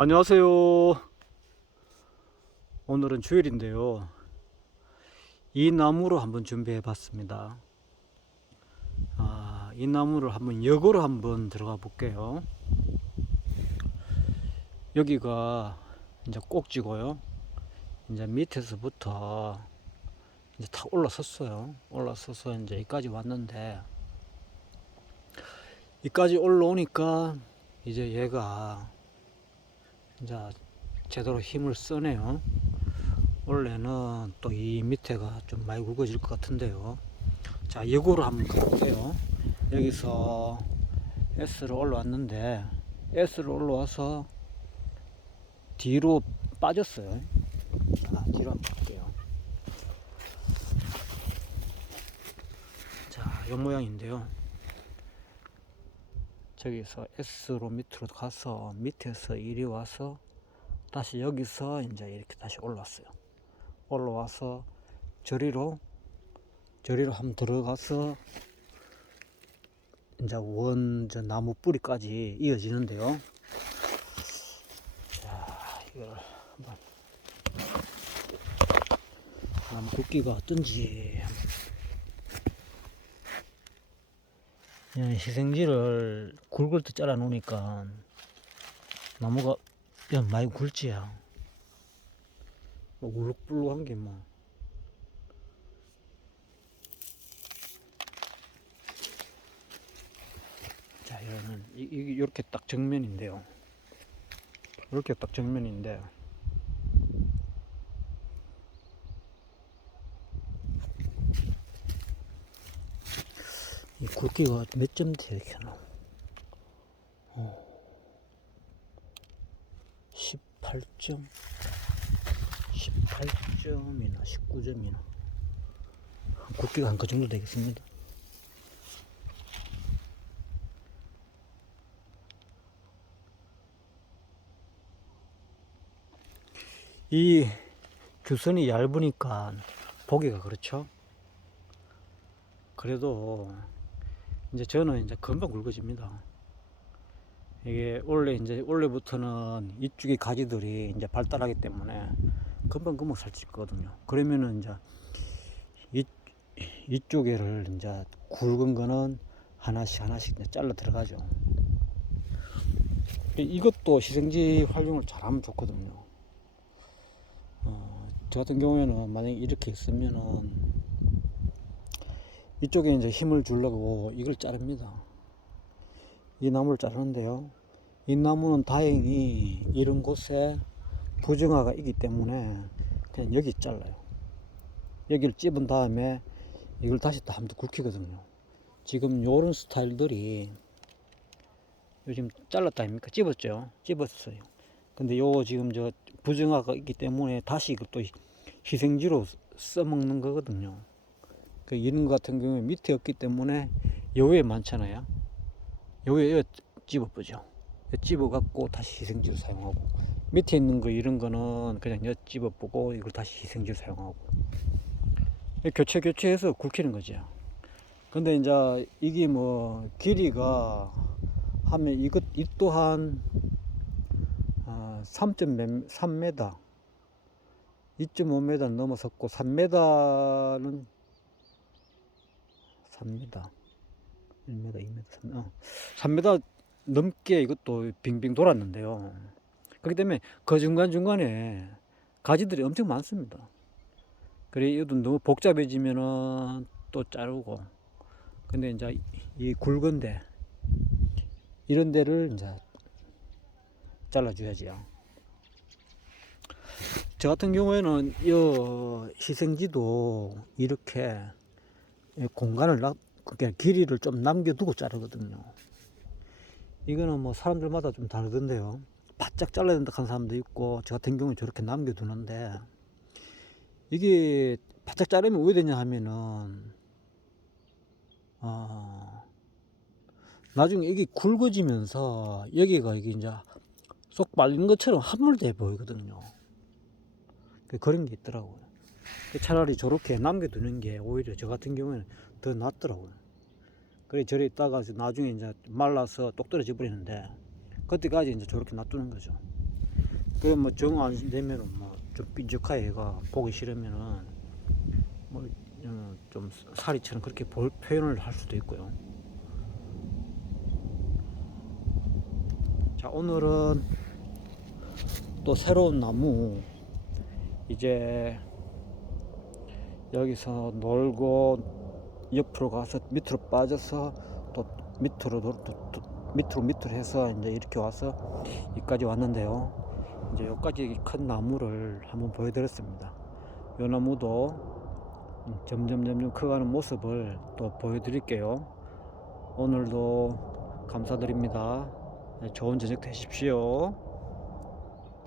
안녕하세요. 오늘은 주일인데요. 이 나무로 한번 준비해 봤습니다. 아, 이 나무를 한번 역으로 한번 들어가 볼게요. 여기가 이제 꼭지고요. 이제 밑에서부터 이제 다 올라섰어요. 올라서서 이제 여기까지 왔는데 여기까지 올라오니까 이제 얘가 이제 제대로 힘을 쓰네요. 원래는 또 이 밑에가 좀 많이 굵어질 것 같은데요. 자, 역으로 한번 가볼게요. 여기서 S로 올라왔는데 S로 올라와서 뒤로 빠졌어요. 자, 뒤로 한번 볼게요. 자, 이 모양인데요. 저기서 S로 밑으로 가서 밑에서 이리 와서 다시 여기서 이제 이렇게 다시 올라왔어요. 올라와서 저리로 저리로 한번 들어가서 이제 원 저 나무 뿌리까지 이어지는데요. 자, 이걸 한번 나무 굵기가 어떤지 희생지를 굵을 때 잘라 놓으니까 나무가 야 많이 굵지야 뭐 울룩불룩한 게 뭐. 자, 이거는 이, 이 이렇게 딱 정면인데요. 이렇게 딱 정면인데 이 굵기가 몇 점돼 이렇게 나? 어. 18점 18점이나 19점이나 굵기가 한 그 정도 되겠습니다. 이 규선이 얇으니까 보기가 그렇죠. 그래도 이제 저는 이제 금방 굵어집니다. 이게 원래 이제 원래부터는 이쪽의 가지들이 이제 발달하기 때문에 금방 금방 살찔 거거든요. 그러면은 이제 이 이쪽에를 이제 굵은 거는 하나씩 하나씩 이제 잘라 들어가죠. 이것도 희생지 활용을 잘하면 좋거든요. 어, 저 같은 경우에는 만약에 이렇게 있으면은 이쪽에 이제 힘을 주려고 이걸 자릅니다. 이 나무를 자르는데요. 이 나무는 다행히 이런 곳에 부정화가 있기 때문에 그냥 여기 잘라요. 여기를 찝은 다음에 이걸 다시 또 한번 굵히거든요. 지금 요런 스타일들이 요즘 잘랐다 아닙니까? 찝었죠? 찝었어요. 근데 요 지금 저 부정화가 있기 때문에 다시 이것도 희생지로 써먹는 거거든요. 그 이런 거 같은 경우에 밑에 없기 때문에 여기에 많잖아요. 여기에 집어보죠. 집어 갖고 다시 희생지로 사용하고 밑에 있는 거 이런 거는 그냥 여 집어 보고 이걸 다시 희생지로 사용하고 교체 교체해서 굵히는 거죠. 근데 이제 이게 뭐 길이가 하면 이것 이 또한 아, 3.3m 2.5m 넘어섰고 3m는 3m 1m 2m 3m 어, 3m 넘게 이것도 빙빙 돌았는데요. 그렇기 때문에 그 중간중간에 가지들이 엄청 많습니다. 그래 이것도 너무 복잡해지면은 또 자르고 근데 이제 이 굵은데 이런 데를 이제 잘라줘야지요. 저 같은 경우에는 이 희생지도 이렇게 공간을 나, 그게 길이를 좀 남겨두고 자르거든요. 이거는 뭐 사람들마다 좀 다르던데요. 바짝 잘라야 된다 하는 사람도 있고, 저 같은 경우에 저렇게 남겨두는데, 이게 바짝 자르면 왜 되냐 하면은, 어, 나중에 이게 굵어지면서 여기가 이게 이제 쏙 말린 것처럼 함몰돼 보이거든요. 그 그런 게 있더라고요. 차라리 저렇게 남겨두는 게 오히려 저 같은 경우에는 더 낫더라고요. 그래 저래 있다가 나중에 이제 말라서 똑 떨어져 버리는데 그때까지 이제 저렇게 놔두는 거죠. 그뭐 정 안 되면은 뭐좀 삐죽하게 얘가 보기 싫으면은 뭐좀 사리처럼 그렇게 볼 표현을 할 수도 있고요. 자 오늘은 또 새로운 나무 이제 여기서 놀고 옆으로 가서 밑으로 빠져서 또 밑으로 도- 도- 도- 밑으로 밑으로 해서 이제 이렇게 와서 여기까지 왔는데요. 이제 여기까지 큰 나무를 한번 보여드렸습니다. 이 나무도 점점 점점 커가는 모습을 또 보여드릴게요. 오늘도 감사드립니다. 네, 좋은 저녁 되십시오.